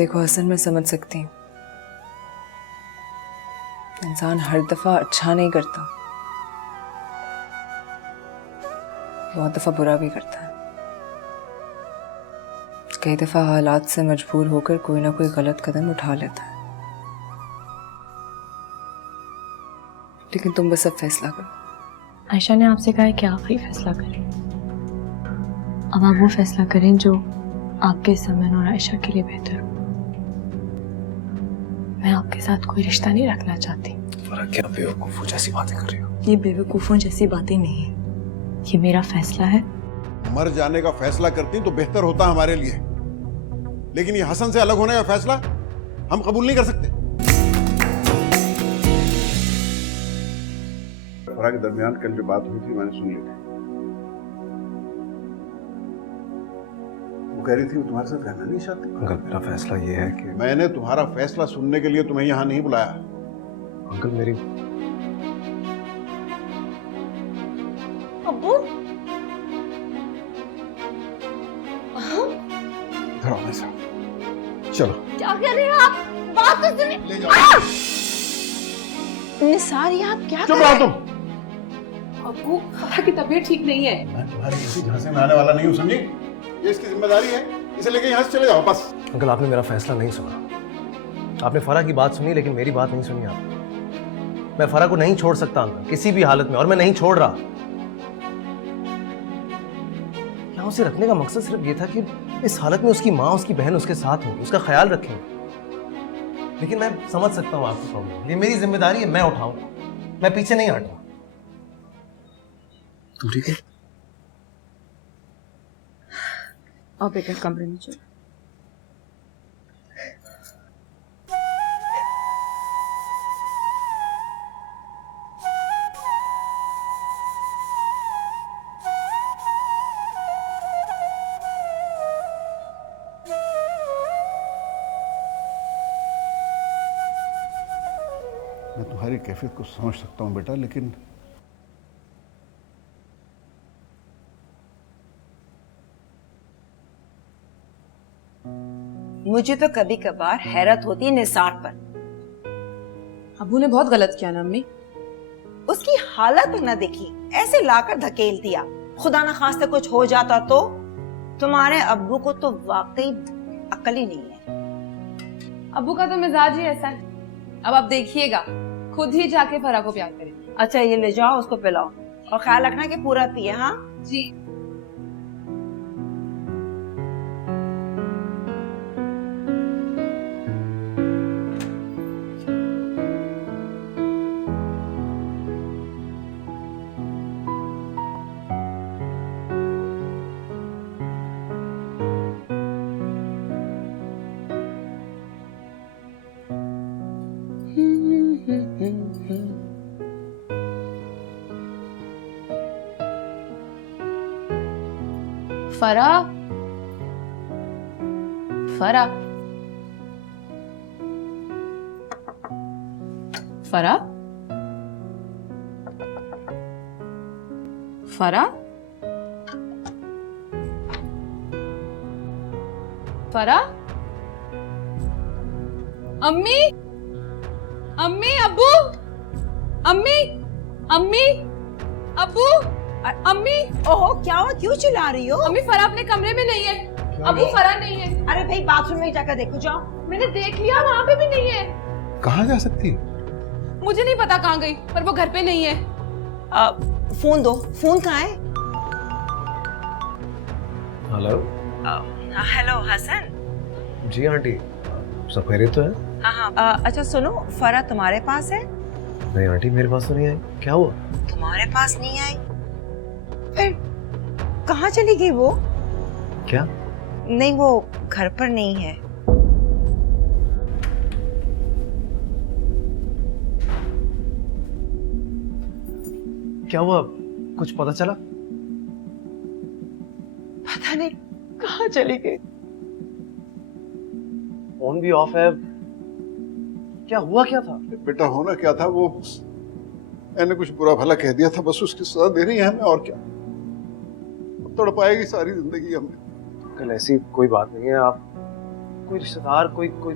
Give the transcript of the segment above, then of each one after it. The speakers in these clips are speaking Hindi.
देखो हसन, मैं समझ सकती हूँ, इंसान हर दफा अच्छा नहीं करता, बहुत दफा बुरा भी करता है। कई दफा हालात से मजबूर होकर कोई ना कोई गलत कदम उठा लेता है। लेकिन तुम बस अब फैसला करो। आयशा ने आपसे कहा है कि आप ही फैसला करें। अब आप वो फैसला करें जो आपके समन और आयशा के लिए बेहतर हो। मैं आपके साथ कोई रिश्ता नहीं रखना चाहती। क्या बेवकूफों जैसी बातें कर रही हो? ये बेवकूफों जैसी बातें नहीं है, ये मेरा फैसला है। मर जाने का फैसला करती तो बेहतर होता हमारे लिए, लेकिन ये हसन से अलग होने का फैसला हम कबूल नहीं कर सकते। फरा के दरमियान कल जो बात हुई थी मैंने सुन ली थी। वो कह रही थी वो तुम्हारे साथ रहना नहीं चाहती। अंकल मेरा फैसला ये है कि मैंने तुम्हारा फैसला सुनने के लिए तुम्हें यहाँ नहीं बुलाया। अंकल मेरी अब्बू इधर आओ मेरे साथ। चलो। क्या कर रहे हो आप? बात तो सुनिए। ले जाओ। निसार, ये आप क्या चुप कर रहे रहो हैं? तुम। अब्बू, फरा की तबीयत ठीक नहीं है। मैं तुम्हारी किसी झांसे में आने वाला नहीं हूँ, समझी? ये इसकी जिम्मेदारी है, इसे लेके यहाँ से चले जाओ बस। अंकल आपने मेरा फैसला नहीं सुना। आपने फरा की बात सुनी लेकिन मेरी बात नहीं सुनी आपने। मैं फरा को नहीं छोड़ सकता अंकल किसी भी हालत में, और मैं नहीं छोड़ रहा। यहाँ उसे रखने का मकसद सिर्फ ये था कि इस हालत में उसकी माँ उसकी बहन उसके साथ होंगी, उसका ख्याल रखेंगे। लेकिन मैं समझ सकता हूँ आपकी प्रॉब्लम, ये मेरी जिम्मेदारी है, मैं उठाऊंगा, मैं पीछे नहीं हटूंगा। तुम ठीक है? आप बेटा कमरे में चलो। मैं तुम्हारी कैफियत को समझ सकता हूँ बेटा, लेकिन मुझे तो कभी कभार हैरत होती है निसार पर। अब्बू ने बहुत गलत किया ना अम्मी। उसकी हालत न देखी, ऐसे लाकर धकेल दिया। खुदा ना खास्ते कुछ हो जाता तो। तुम्हारे अब्बू को तो वाकई अक्ल ही नहीं है। अब्बू का तो मिजाज ही ऐसा है। अब आप देखिएगा, खुद ही जाके फरा को प्यार करेंगे। अच्छा ये ले जाओ, उसको पिलाओ और ख्याल रखना कि पूरा पिए। हाँ जी। फरा, फरा, फरा, फरा, फरा, अम्मी, अम्मी, अब्बू, अम्मी, अम्मी, अब्बू, अम्मी। ओहो क्या हुआ, क्यों चिल्ला रही हो? अम्मी फरा अपने कमरे में नहीं है। अब्बू फरा नहीं है। अरे भाई बाथरूम में जाकर देखो, जाओ। मैंने देख लिया, वहाँ पे भी नहीं है। कहाँ जा सकती है? मुझे नहीं पता कहाँ गई, पर वो घर पे नहीं है। फोन दो। फोन कहाँ है? हेलो। हेलो हसन। जी आंटी, सब खैरियत तो है? हाँ। अच्छा सुनो, फरा तुम्हारे पास है? नहीं आंटी मेरे पास तो नहीं आई। क्या हुआ? तुम्हारे पास नहीं आई? फिर कहाँ चली गई वो? क्या? नहीं वो घर पर नहीं है। क्या हुआ, कुछ पता चला? पता नहीं कहाँ चली गई। फोन भी ऑफ है। क्या हुआ, क्या था? बेटा होना क्या था, वो मैंने कुछ बुरा भला कह दिया था, बस उसकी सजा दे रही है हमें, और क्या। तड़पाएगी सारी जिंदगी हमें। कल ऐसी कोई बात नहीं है, आप कोई रिश्तेदार, कोई कोई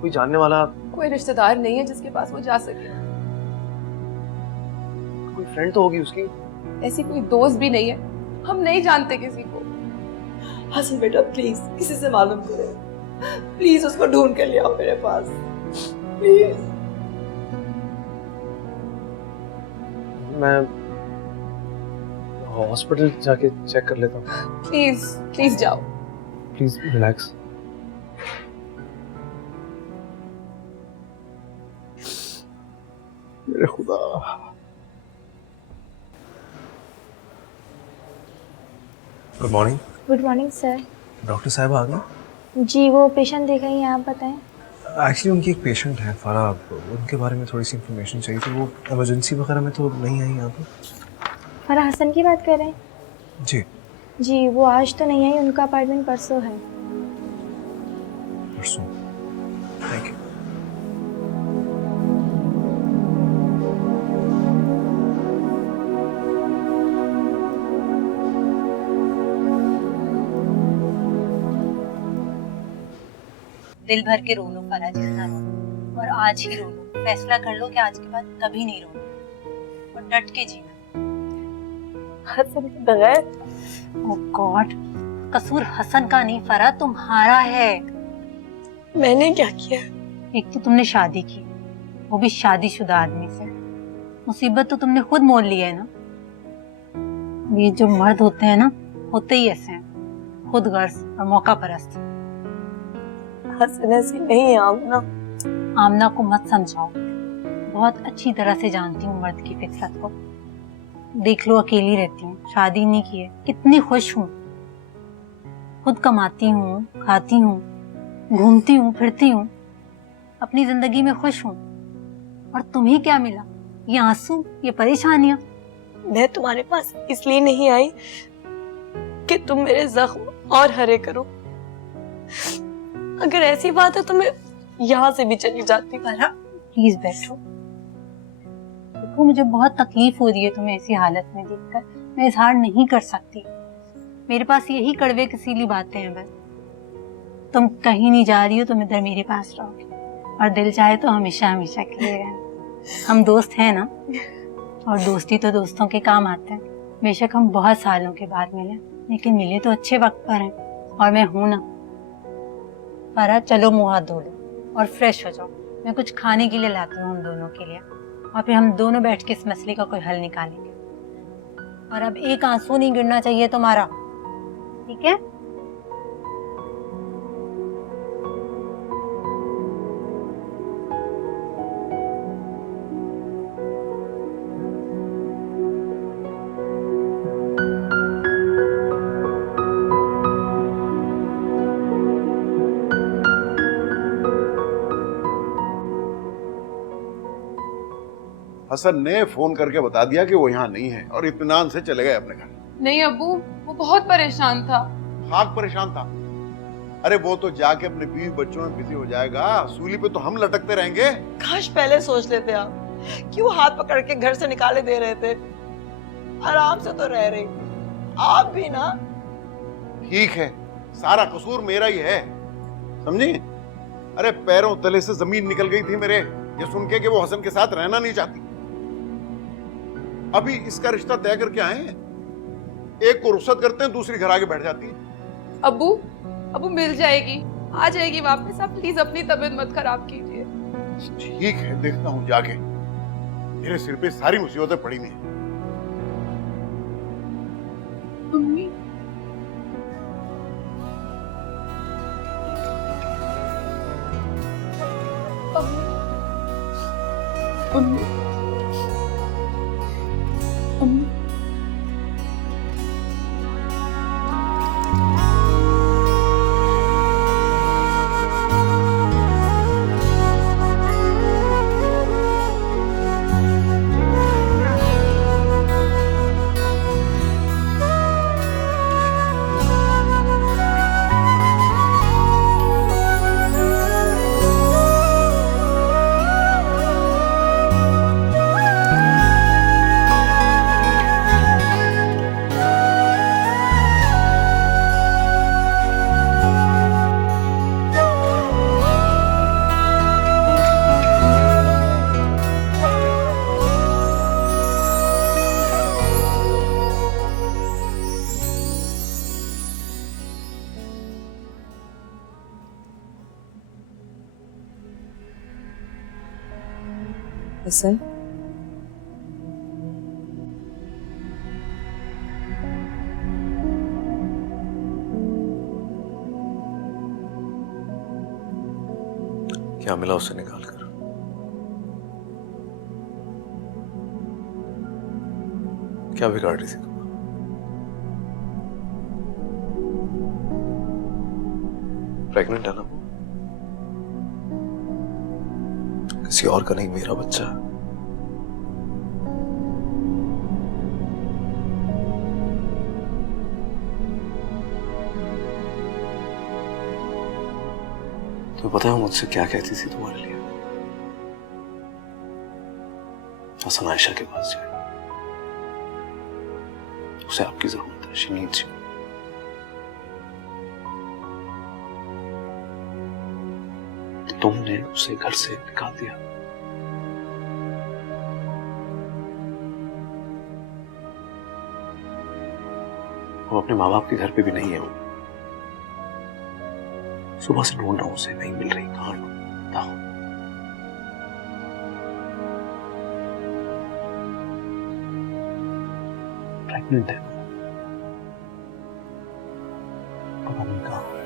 कोई जानने वाला, कोई रिश्तेदार नहीं है जिसके पास वो जा सके। कोई फ्रेंड तो होगी उसकी। ऐसी कोई दोस्त भी नहीं है, हम नहीं जानते किसी को। हसन बेटा प्लीज किसी से मालूम करो, प्लीज उसको ढूंढ के ले आओ मेरे पास, प्लीज। मैं हॉस्पिटल जाके चेक कर लेता हूँ। प्लीज प्लीज जाओ। Please relax. मेरे खुदा। Good morning. Good morning sir. Doctor साहब आ गए? जी वो पेशेंट देखा ही आप बताएं। एक्चुअली उनकी एक पेशेंट है फराह, उनके बारे में थोड़ी सी इन्फॉर्मेशन चाहिए थी। वो इमरजेंसी वगैरह में तो नहीं आई यहाँ पे? फराह हसन की बात कर रहे हैं? जी। जी वो आज तो नहीं आई, उनका अपॉइंटमेंट परसों है। परसों? Thank you. दिल भर के रो लो फराह, जितना रो, और आज ही रो लो। फैसला कर लो कि आज के बाद कभी नहीं रोना और डट के जीना। हसन के बगैर? ओह गॉड, कसूर हसन का नहीं फराह, तुम्हारा है। मैंने क्या किया? एक तो तुमने शादी की, वो भी शादीशुदा आदमी से। मुसीबत तो तुमने खुद मोल ली है ना। ये जो मर्द होते हैं ना, होते ही ऐसे हैं, खुद गर्ज और मौका परस्त। हसन ऐसी नहीं है आमना। आमना को मत समझाओ, बहुत अच्छी तरह से जानती हूँ मर्द की फितरत को। देख लो, अकेली रहती हूँ, शादी नहीं की है, कितनी खुश हूँ। खुद कमाती हूँ, खाती हूँ, घूमती हूँ, फिरती हूँ, अपनी जिंदगी में खुश हूँ। और तुम्हें क्या मिला? ये आंसू, ये परेशानियां। मैं तुम्हारे पास इसलिए नहीं आई कि तुम मेरे जख्म और हरे करो। अगर ऐसी बात है तो मैं यहाँ से भी चली जाती। प्लीज बैठो। देखो, मुझे बहुत तकलीफ हो रही है तुम्हें ऐसी हालत में देखकर। मैं इजहार नहीं कर सकती। मेरे पास यही कड़वे कसीली बातें हैं बस। तुम कहीं नहीं जा रही हो, तुम इधर मेरे पास रहोगे, और दिल चाहे तो हमेशा हमेशा के लिए रहना। हम दोस्त हैं ना, और दोस्ती तो दोस्तों के काम आते हैं। बेशक हम बहुत सालों के बाद मिले, लेकिन मिले तो अच्छे वक्त पर हैं, और मैं हूं ना। फराह, चलो मुंह हाथ धो लो और फ्रेश हो जाओ। मैं कुछ खाने के लिए लाती हूँ हम दोनों के लिए, और फिर हम दोनों बैठ के इस मसले का कोई हल निकालेंगे। और अब एक आंसू नहीं गिरना चाहिए तुम्हारा, ठीक है? हसन ने फोन करके बता दिया कि वो यहाँ नहीं है और इत्मीनान से चले गए अपने घर। नहीं अब्बू, वो बहुत परेशान था। खाक परेशान था? अरे वो तो जाके अपने बीवी बच्चों में बिजी हो जाएगा, सूली पे तो हम लटकते रहेंगे। काश पहले सोच लेते आप, क्यों हाथ पकड़ के घर से निकाले दे रहे थे? आराम से तो रह रही आप भी ना। ठीक है, सारा कसूर मेरा ही है, समझी? अरे पैरों तले से जमीन निकल गई थी मेरे, ये सुन के कि वो हसन के साथ रहना नहीं चाहती। अभी इसका रिश्ता तय करके आए हैं, एक को रुखसत करते हैं, दूसरी घर आगे बैठ जाती है। अब्बू, अब्बू मिल जाएगी, आ जाएगी वापस। आप प्लीज अपनी तबीयत मत खराब कीजिए। ठीक है, देखता हूं जाके। मेरे सिर पे सारी मुसीबतें पड़ी नहीं। Mummy, mummy, mummy. हसन, क्या मिला उसे निकाल कर? क्या बिगाड़ रही थी तुम? प्रेग्नेंट है ना? किसी और का नहीं, मेरा बच्चा है। तो पता है वो मुझसे क्या कहती थी तुम्हारे लिए? हसन आयशा के पास जाए, उसे आपकी जरूरत है, शी नीड्स यू। तुमने उसे घर से निकाल दिया। वो अपने माँ बाप के घर पे भी नहीं है। वो सुबह से ढूंढ रहा हूं उसे, नहीं मिल रही। कहां बताओ? प्रेग्नेंट है, पता नहीं कहां।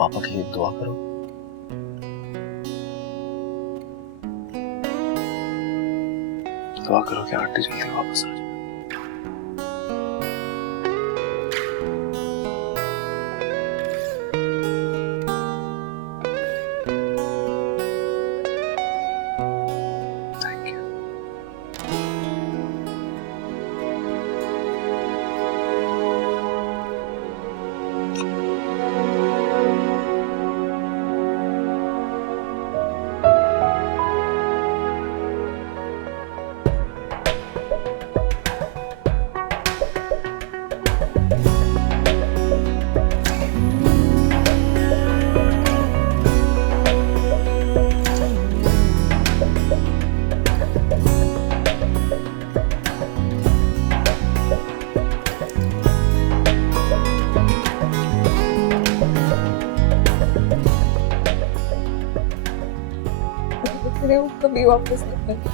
पापा के लिए दुआ करो। दुआ करो कि आंटी जल्दी वापस आ जाए। वो कभी वापस नहीं आएगा।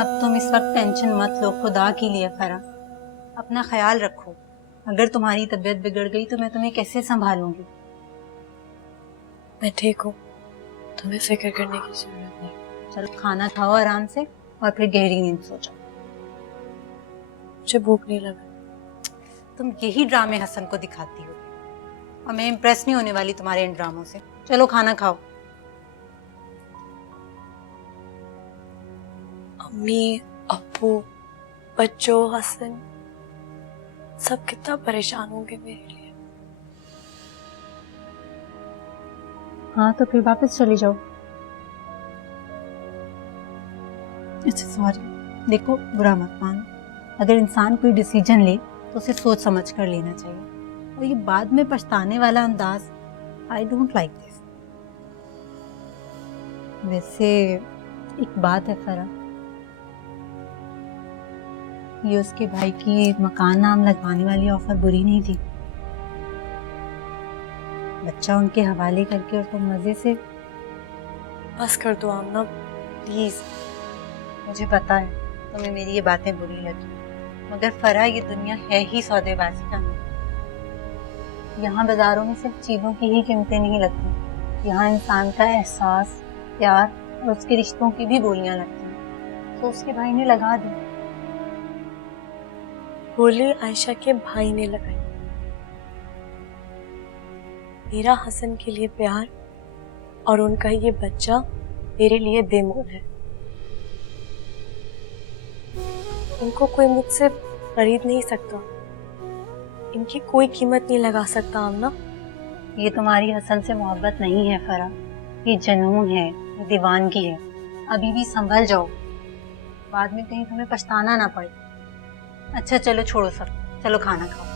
अब तुम इस वक्त टेंशन मत लो, खुदा के लिए फरा अपना ख्याल रखो। अगर तुम्हारी तबीयत बिगड़ गई तो मैं तुम्हें कैसे संभालूंगी? मैं ठीक हूँ, तुम्हें फिक्र करने की जरूरत नहीं। चलो खाना खाओ आराम से और फिर गहरी नींद सो जाओ। मुझे भूख नहीं लगा। तुम यही ड्रामे हसन को दिखाती हो और मैं इम्प्रेस नहीं होने वाली तुम्हारे इन ड्रामों से। चलो खाना खाओ। अम्मी, अप्पू, बच्चों, हसन सब कितना परेशान होंगे मेरे लिए। हाँ तो फिर वापस चले जाओ। अच्छा सॉरी, देखो बुरा मत मानो। अगर इंसान कोई डिसीजन ले तो उसे सोच समझ कर लेना चाहिए, और ये बाद में पछताने वाला अंदाज आई डोंट लाइक दिस। वैसे एक बात है फरा, ये उसके भाई की मकान नाम लगवाने वाली ऑफर बुरी नहीं थी। बच्चा उनके हवाले करके और तुम मजे से बस कर दो आमना प्लीज। मुझे पता है तुम्हें मेरी ये बातें बुरी लगी, मगर फरा ये दुनिया है ही सौदेबाजी का नाम। यहाँ बाजारों में सिर्फ चीजों की ही कीमतें नहीं लगती, यहाँ इंसान का एहसास, प्यार और उसके रिश्तों की भी बोलियां लगती हैं। तो उसके भाई ने लगा दी। बोली आयशा के भाई ने लगाई। मेरा हसन के लिए प्यार और उनका ये बच्चा मेरे लिए बेमोल है। इनको कोई मुझसे खरीद नहीं सकता, इनकी कोई कीमत नहीं लगा सकता आमना। ये तुम्हारी हसन से मोहब्बत नहीं है फरा, ये जुनून है, ये दीवानगी है। अभी भी संभल जाओ, बाद में कहीं तुम्हें पछताना ना पड़े। अच्छा चलो छोड़ो सब, चलो खाना खाओ।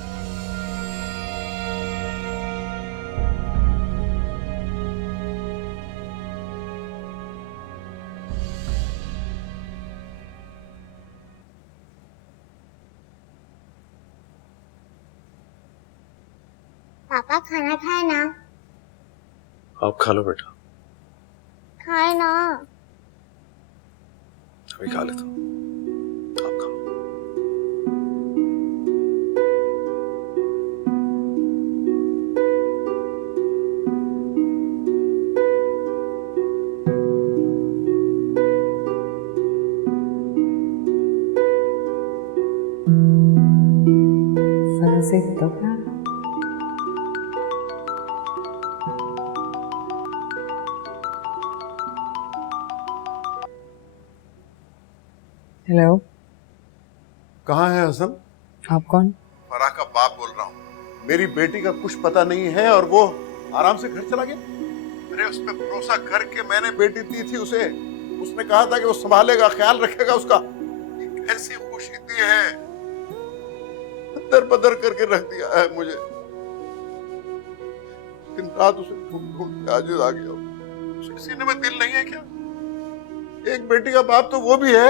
पापा खाना खाए ना? आप खा लो बेटा। खाए ना। अभी खा लेता हूँ, आप खाओ। फरा से तो प्यार। हेलो, कहाँ है हसन? आप कौन? फराह का बाप बोल रहा हूँ। मेरी बेटी का कुछ पता नहीं है और वो आराम से घर चला गया। अरे उस पर भरोसा करके मैंने बेटी दी थी उसे, उसने कहा था कि वो संभालेगा, ख्याल रखेगा उसका। ऐसी खुशी दी है, दर बदर करके रख दिया है मुझे। दिन रात उसे ढूंढ ढूंढ के आज आ गया। उसे सीने में दिल नहीं है क्या? एक बेटी का बाप तो वो भी है,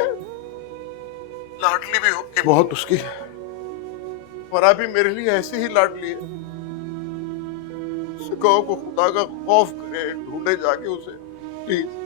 लाडली भी होगी बहुत उसकी। फरा भी मेरे लिए ऐसी ही लाडली है। उसे कहो को खुदा का खौफ करे, ढूंढे जाके उसे प्लीज।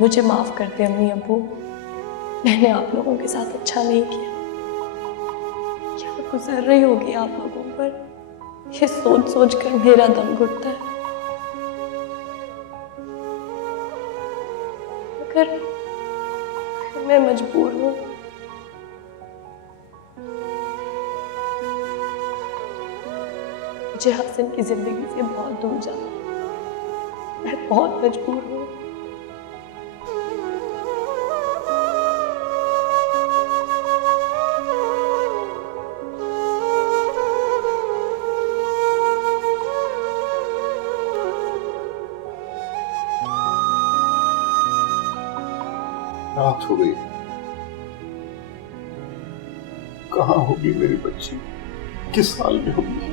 मुझे माफ कर दे अम्मी अब्बू, मैंने आप लोगों के साथ अच्छा नहीं किया। क्या गुजर रही होगी आप लोगों पर, ये सोच सोच कर मेरा दम घुटता है। मगर मैं मजबूर हूँ। मुझे हसन की जिंदगी से बहुत दूर जाना है, मैं बहुत मजबूर हूँ। रात हो गई, कहाँ होगी मेरी बच्ची, किस हाल में होगी?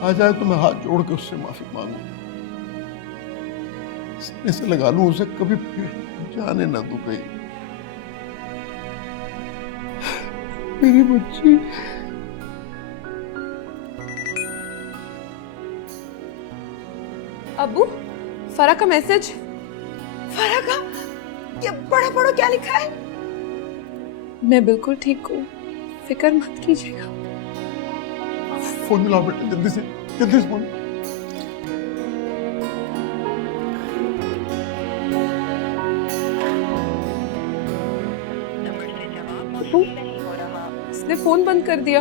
आ जाए तो मैं हाथ जोड़ के उससे माफी मांगू, सीने से लगा लूं उसे, कभी फिर जाने ना दूं कहीं। मेरी बच्ची। अब्बू, फरा का मैसेज। फरा का? ये बड़ा पढ़ो क्या लिखा है? मैं बिल्कुल ठीक हूँ, फिक्र मत कीजिएगा। फोन मिलाओ बेटा, जल्दी से फोन। अब्बू, इसने फोन बंद कर दिया।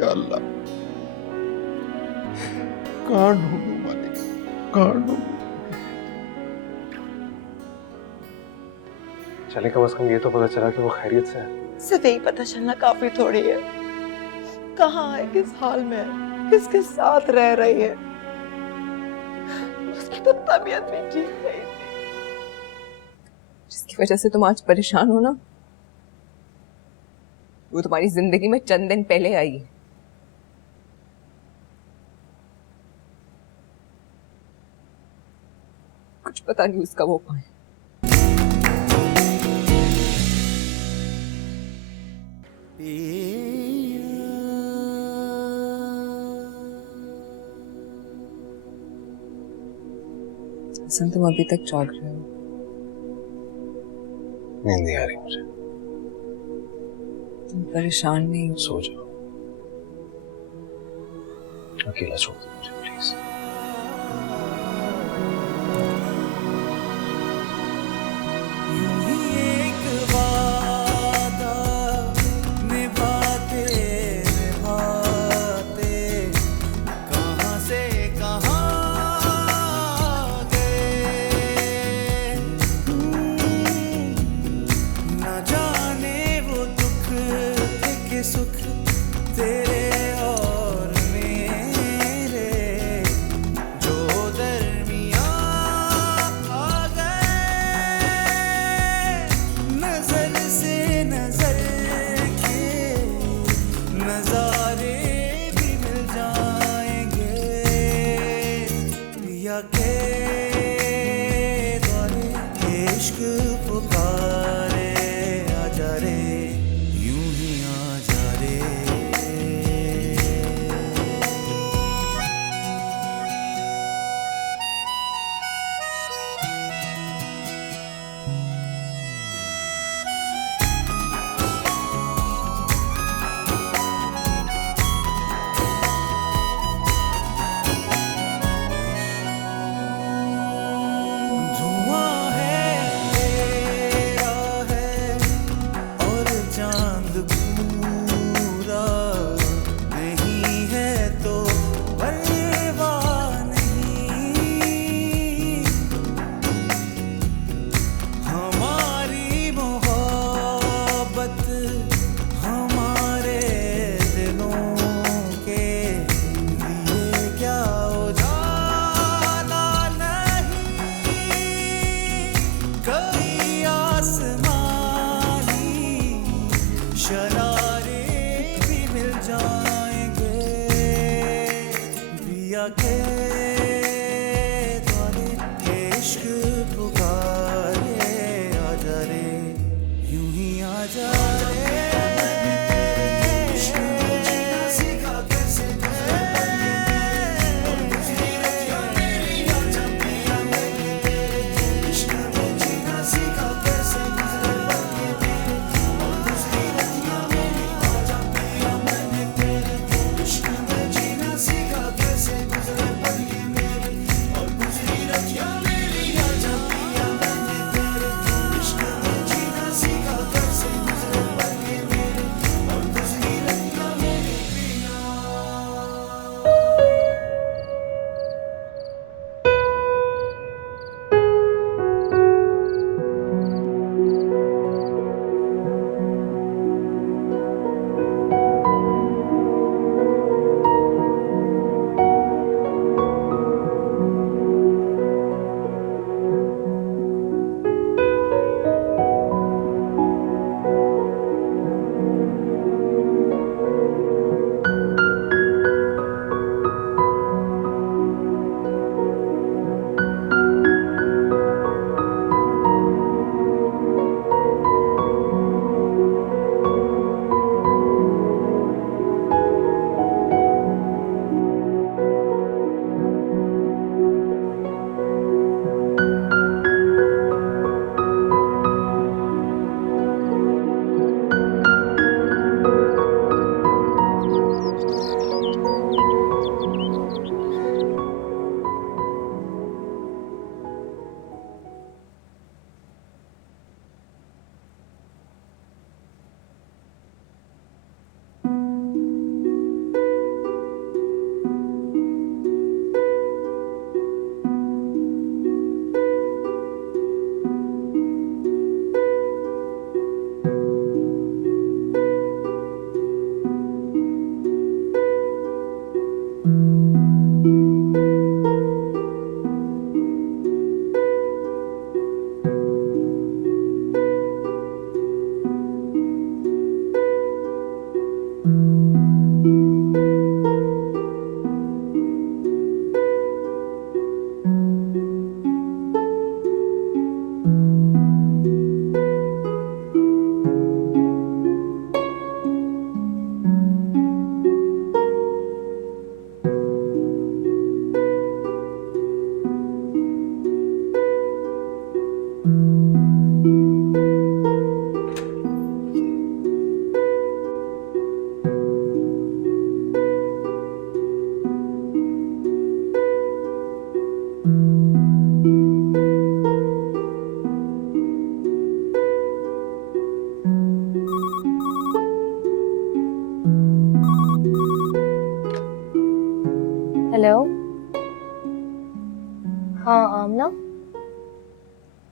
या अल्लाह, कहाँ ढूंढूं मालिक, कहाँ ढूंढूं? चले कम से कम ये तो पता चला कि वो खैरियत से है। सिर्फ यही पता चलना काफी थोड़ी है। कहाँ है, किस हाल में है, किसके साथ रह रही है। उसकी तो तबीयत भी ठीक नहीं थी। जिसकी वजह से तुम आज परेशान हो ना, वो तुम्हारी जिंदगी में चंद दिन पहले आई है। कुछ पता नहीं उसका वो कौन है। हसन, तुम अभी तक जाग रहे हो? नींद नहीं आ रही मुझे। तुम परेशान नहीं हो? सो जाओ, अकेला छोड़ दो मुझे प्लीज।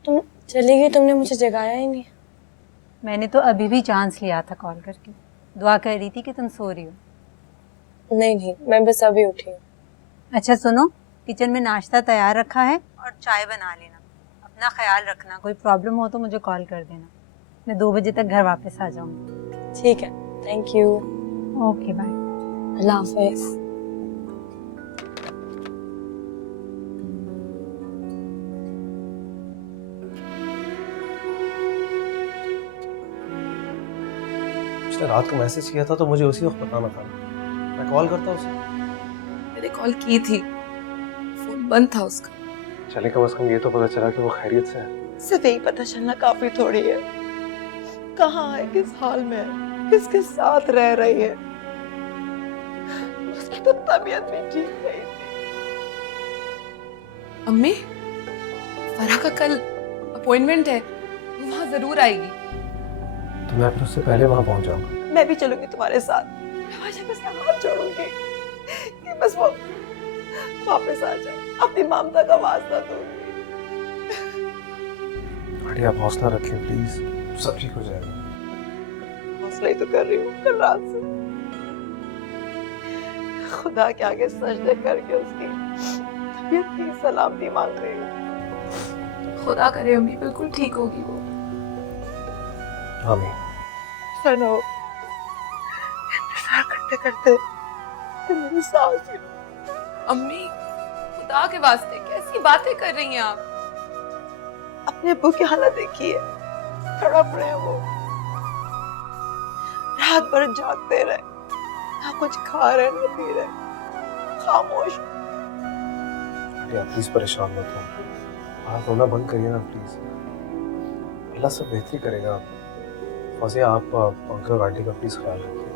तुम चली गई, तुमने मुझे जगाया ही नहीं। मैंने तो अभी भी चांस लिया था कॉल करके, दुआ कर रही थी कि तुम सो रही हो। नहीं नहीं, मैं बस अभी उठी हूँ। अच्छा सुनो, किचन में नाश्ता तैयार रखा है और चाय बना लेना। अपना ख्याल रखना, कोई प्रॉब्लम हो तो मुझे कॉल कर देना। मैं 2 बजे तक घर वापस आ जाऊंगी। ठीक है, थैंक यू। Okay bye. अल्लाह हाफिज। उसने रात को मैसेज किया था तो मुझे उसी वक्त बताना था। मैं कॉल करता उसे। मैंने कॉल की थी, फोन बंद था उसका। चले कम से कम ये तो पता चला कि वो खैरियत से है। सिर्फ यही पता चलना काफी थोड़ी है। कहाँ है, किस हाल में है, किसके साथ रह रही है। उसकी तो तबीयत भी ठीक नहीं थी। अम्मी, फराह का कल अपॉइंटमेंट है, वो वहाँ जरूर आएगी। तो मैं फिर उससे पहले वहां पहुंच जाऊंगा। मैं भी चलूंगी तुम्हारे साथ। मैं वजह से हाथ जोड़ूंगी कि बस वो वापस आ जाए, अपनी ममता का वास्ता दूंगी। आंटी आप हौसला रखें प्लीज, सब ठीक हो जाएगा। हौसला ही तो कर रही हूँ कल रात से। खुदा के आगे सजदे करके उसकी तबीयत की सलामती मांग रही हूँ। खुदा करे अम्मी बिल्कुल ठीक होगी वो। आमीन। सुनो, इंतजार करते करते तो मेरी सांस ही अम्मी, खुदा के वास्ते कैसी बातें कर रही हैं आप? अपने अब्बू की हालत देखिए, तड़प रहे हैं वो। रात भर जागते रहे, ना कुछ खा रहे ना पी रहे, खामोश। आंटी आप प्लीज परेशान मत हो, आप रोना बंद करिए ना प्लीज। अल्लाह सब बेहतरी करेगा। फौजिया आप अंकल आंटी का प्लीज ख्याल रखिए।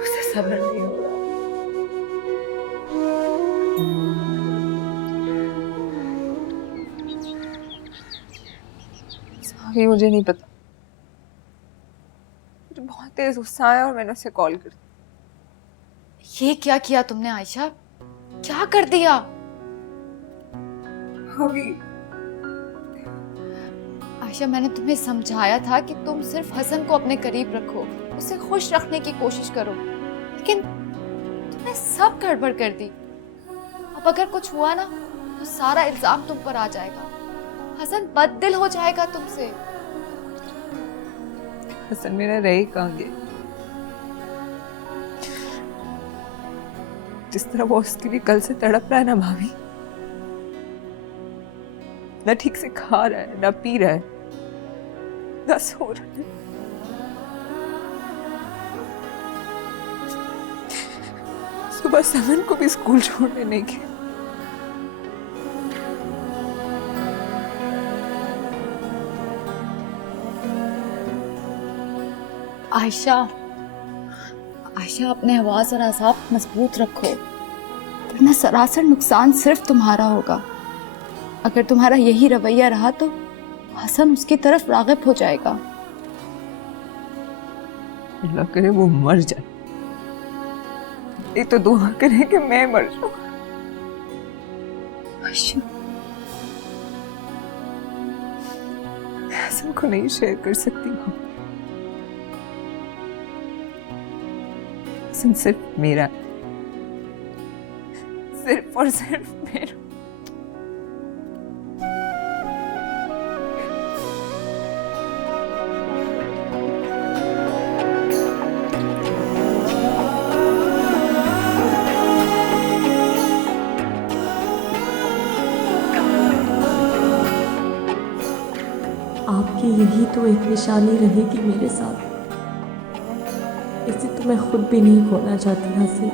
उसे सब्र नहीं हो रहा। सॉरी, मुझे नहीं पता। मुझे बहुत तेज गुस्सा आया और मैंने उसे कॉल कर दिया। ये क्या किया तुमने आयशा? क्या कर दिया? भाभी, आयशा मैंने तुम्हें समझाया था कि तुम सिर्फ हसन को अपने करीब रखो, उसे खुश रखने की कोशिश करो, लेकिन तुमने सब गड़बड़ कर दी। अब अगर कुछ हुआ ना तो सारा इल्जाम तुम पर आ जाएगा। हसन बददिल हो जाएगा तुमसे। हसन मेरा रह कहाँ गया? जिस तरह वो उसके लिए कल से तड़प रहा है ना भाभी, ना ठीक से खा रहा है, ना पी रहा है, ना सो रहा है। सुबह समन को भी स्कूल छोड़ने नहीं गया। आयशा, आयशा अपने आवाज और आसाब मजबूत रखो, वरना सरासर नुकसान सिर्फ तुम्हारा होगा। अगर तुम्हारा यही रवैया रहा तो हसन उसकी तरफ राग़िब हो जाएगा। अल्लाह करे वो मर जाए, एक तो दुआ करे कि मैं मर जाऊं। आयशा, मैं हसन को नहीं शेयर कर सकती हूँ। हसन सिर्फ मेरा, सिर्फ और सिर्फ मेरा। आपकी यही तो एक निशानी रहेगी मेरे साथ। इसे तो मैं खुद भी नहीं खोना चाहती हंसी।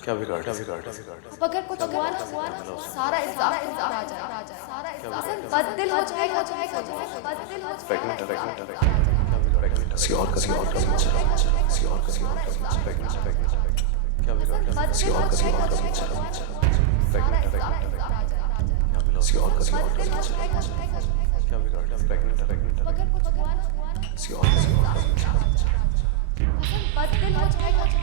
क्या बिगाड़ अब अगर कुछ हुआ ना सारा इल्जाम आ जाएगा, सारा इल्जाम बददिल हो जाएगा, बददिल हो जाएगा। किसी और क्या बददिल हो जाएगा।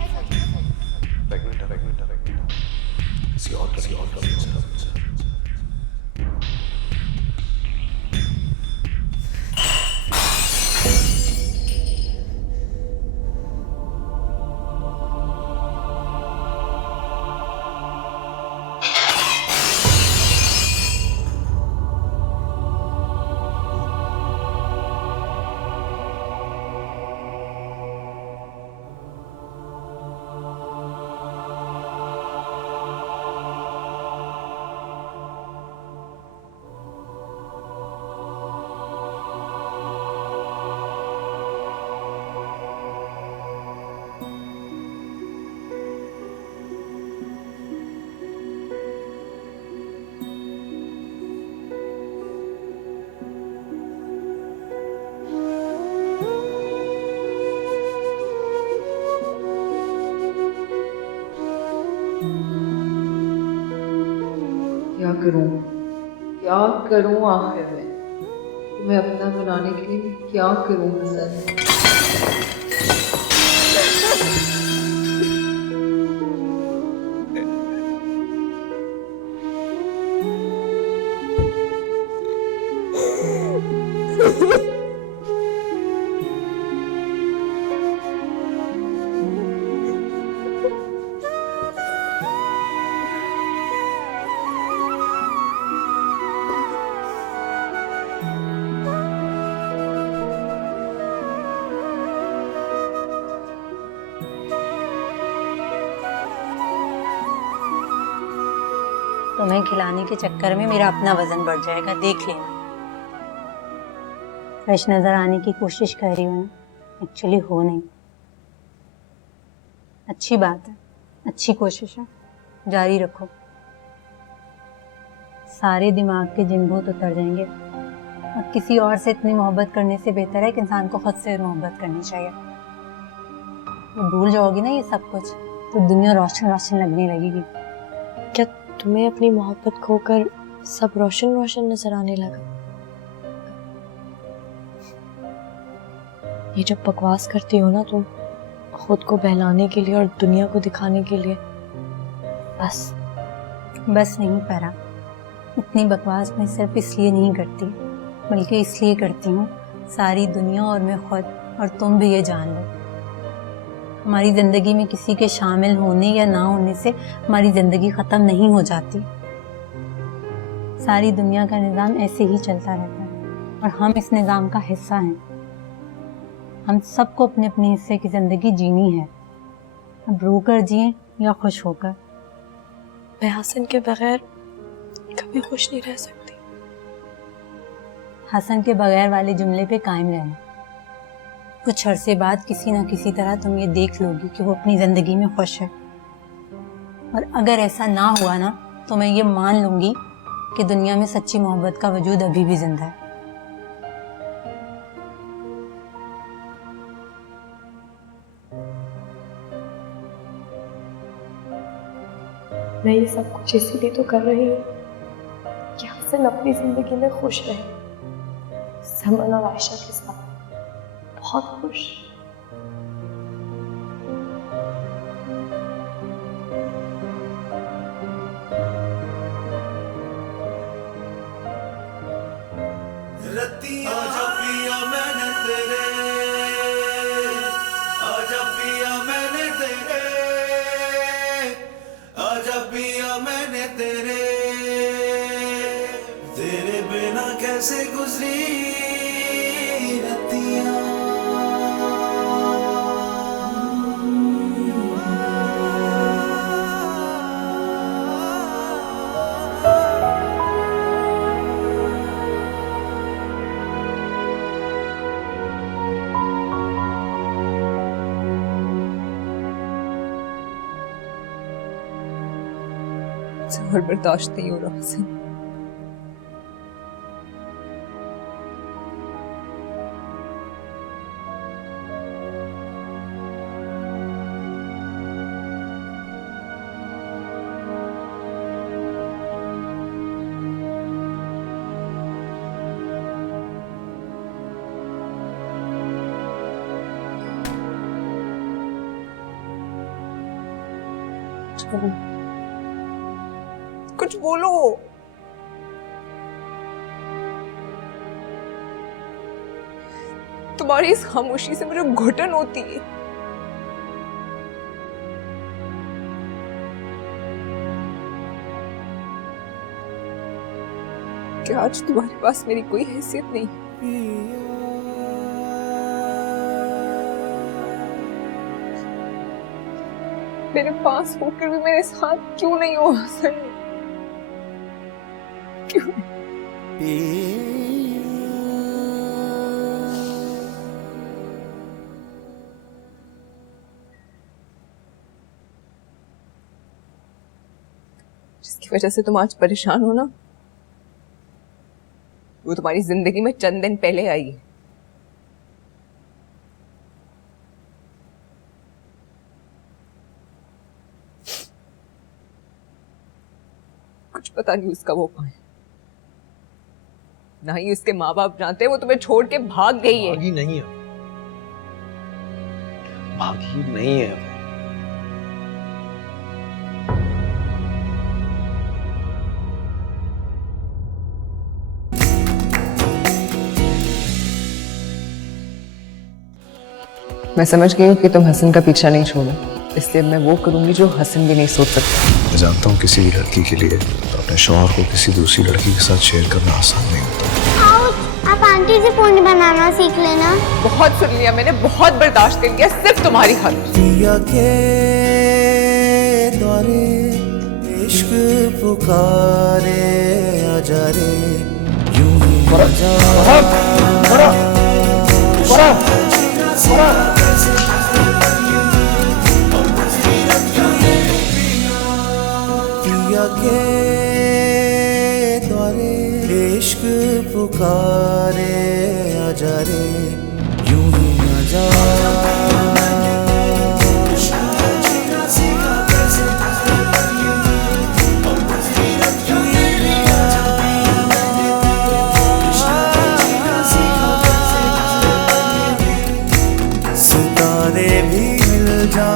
क्या करूं आखिर में? तुम्हें अपना बनाने के लिए मैं क्या करूं हसन? तुम्हें खिलाने के चक्कर में मेरा अपना वजन बढ़ जाएगा, देख लेना। फ्रेश नजर आने की कोशिश कर रही हूँ, एक्चुअली हो नहीं। अच्छी बात है, अच्छी कोशिश है, जारी रखो। सारे दिमाग के जिन भूत उतर जाएंगे और किसी और से इतनी मोहब्बत करने से बेहतर है कि इंसान को खुद से मोहब्बत करनी चाहिए। वो भूल जाओगी ना ये सब कुछ तो दुनिया रोशन रोशन लगने लगेगी। क्या तुम्हें अपनी मोहब्बत खोकर सब रोशन रोशन नजर आने लगा? ये जब बकवास करती हो ना तुम, खुद को बहलाने के लिए और दुनिया को दिखाने के लिए, बस नहीं परा। इतनी बकवास मैं सिर्फ इसलिए नहीं करती, बल्कि इसलिए करती हूँ सारी दुनिया और मैं खुद और तुम भी ये जान लो। हमारी ज़िंदगी में किसी के शामिल होने या ना होने से हमारी ज़िंदगी ख़त्म नहीं हो जाती। सारी दुनिया का निज़ाम ऐसे ही चलता रहता है और हम इस निज़ाम का हिस्सा हैं। हम सबको अपने अपने हिस्से की ज़िंदगी जीनी है, अब रोकर जिए या खुश होकर। मैं हसन के बगैर कभी खुश नहीं रह सकती। हसन के बगैर वाले जुमले पे कायम रहना। कुछ अरसे बाद किसी ना किसी तरह तुम ये देख लोगी कि वो अपनी जिंदगी में खुश है, और अगर ऐसा ना हुआ ना तो मैं ये मान लूंगी कि दुनिया में सच्ची मोहब्बत का वजूद अभी भी जिंदा है। मैं ये सब कुछ इसीलिए तो कर रही हूँ कि हसन अपनी जिंदगी में खुश रहे, समन और आयशा के साथ बहुत खुश। तेरे बिना कैसे गुजरी और बर्दाश्त नहीं हो रहा हसन। कुछ बोलो। तुम्हारी इस खामोशी से मुझे घुटन होती है। क्या आज तुम्हारे पास मेरी कोई हैसियत नहीं? मेरे पास होकर भी मेरे साथ क्यों नहीं हो हसन? क्यों? जिसकी वजह से तुम आज परेशान हो ना, वो तुम्हारी जिंदगी में चंद दिन पहले आई है। कुछ पता नहीं उसका वो कहाँ है, ना ही उसके माँ बाप जानते। वो तुम्हें छोड़ के भाग गई है। भागी नहीं है, भागी नहीं है। मैं समझ गई हूँ कि तुम हसन का पीछा नहीं छोड़ो, इसलिए मैं वो करूंगी जो हसन भी नहीं सोच सकता। मैं जानता हूँ किसी भी लड़की के लिए अपने शौहर को किसी दूसरी लड़की के साथ शेयर करना आसान नहीं होता। आप आंटी से पूरी बनाना सीख लेना। बहुत सुन लिया मैंने, बहुत बर्दाश्त कर लिया, सिर्फ तुम्हारी खातिर। इश्क पुकारे आजा रे यूं ही आजा। के द्वारे इश्क पुकारे आजा रे यूं ही आजा। सितारे भी मिल जा